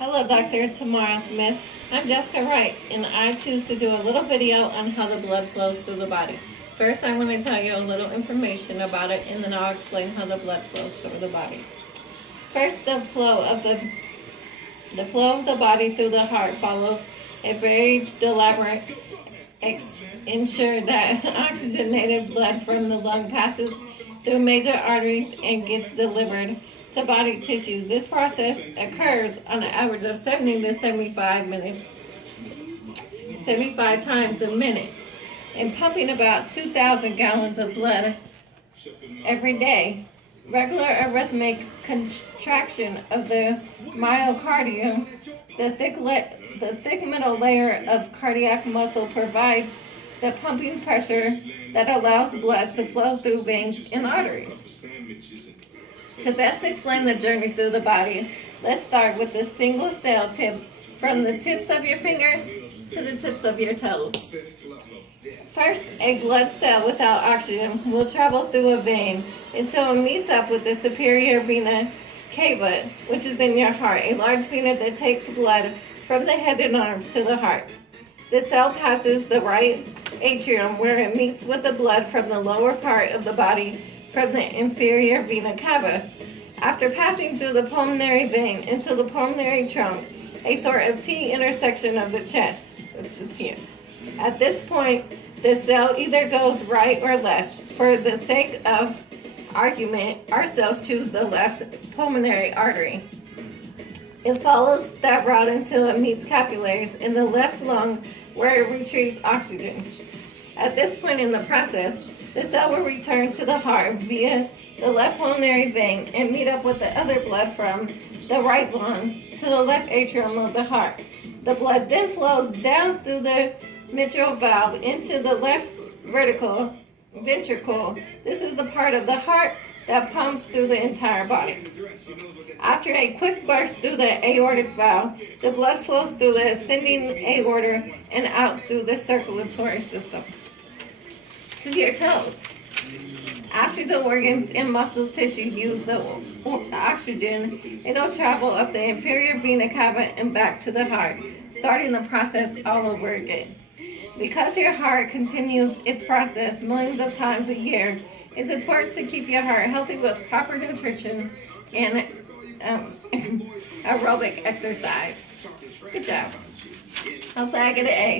Hello, Dr. Tamara Smith. I'm Jessica Wright, and I choose to do a little video on how the blood flows through the body. First, I want to tell you a little information about it, and then I'll explain how the blood flows through the body. First, the flow of the body through the heart follows a very deliberate ensure that oxygenated blood from the lung passes through major arteries and gets delivered to body tissues. This process occurs on an average of 70 to 75 times a minute, and pumping about 2,000 gallons of blood every day. Regular arrhythmic contraction of the myocardium, the thick middle layer of cardiac muscle, provides the pumping pressure that allows blood to flow through veins and arteries. To best explain the journey through the body, let's start with the single cell tip from the tips of your fingers to the tips of your toes. First, a blood cell without oxygen will travel through a vein until it meets up with the superior vena cava, which is in your heart, a large vena that takes blood from the head and arms to the heart. The cell passes the right atrium, where it meets with the blood from the lower part of the body from the inferior vena cava. After passing through the pulmonary vein into the pulmonary trunk, a sort of T intersection of the chest, which is here. At this point, the cell either goes right or left. For the sake of argument, our cells choose the left pulmonary artery. It follows that route until it meets capillaries in the left lung, where it retrieves oxygen. At this point in the process, the cell will return to the heart via the left pulmonary vein and meet up with the other blood from the right lung to the left atrium of the heart. The blood then flows down through the mitral valve into the left ventricle. This is the part of the heart that pumps through the entire body. After a quick burst through the aortic valve, the blood flows through the ascending aorta and out through the circulatory system to your toes. After the organs and muscles tissue use the oxygen, it'll travel up the inferior vena cava and back to the heart, starting the process all over again. Because your heart continues its process millions of times a year, it's important to keep your heart healthy with proper nutrition and aerobic exercise. Good job. Hopefully I get an A.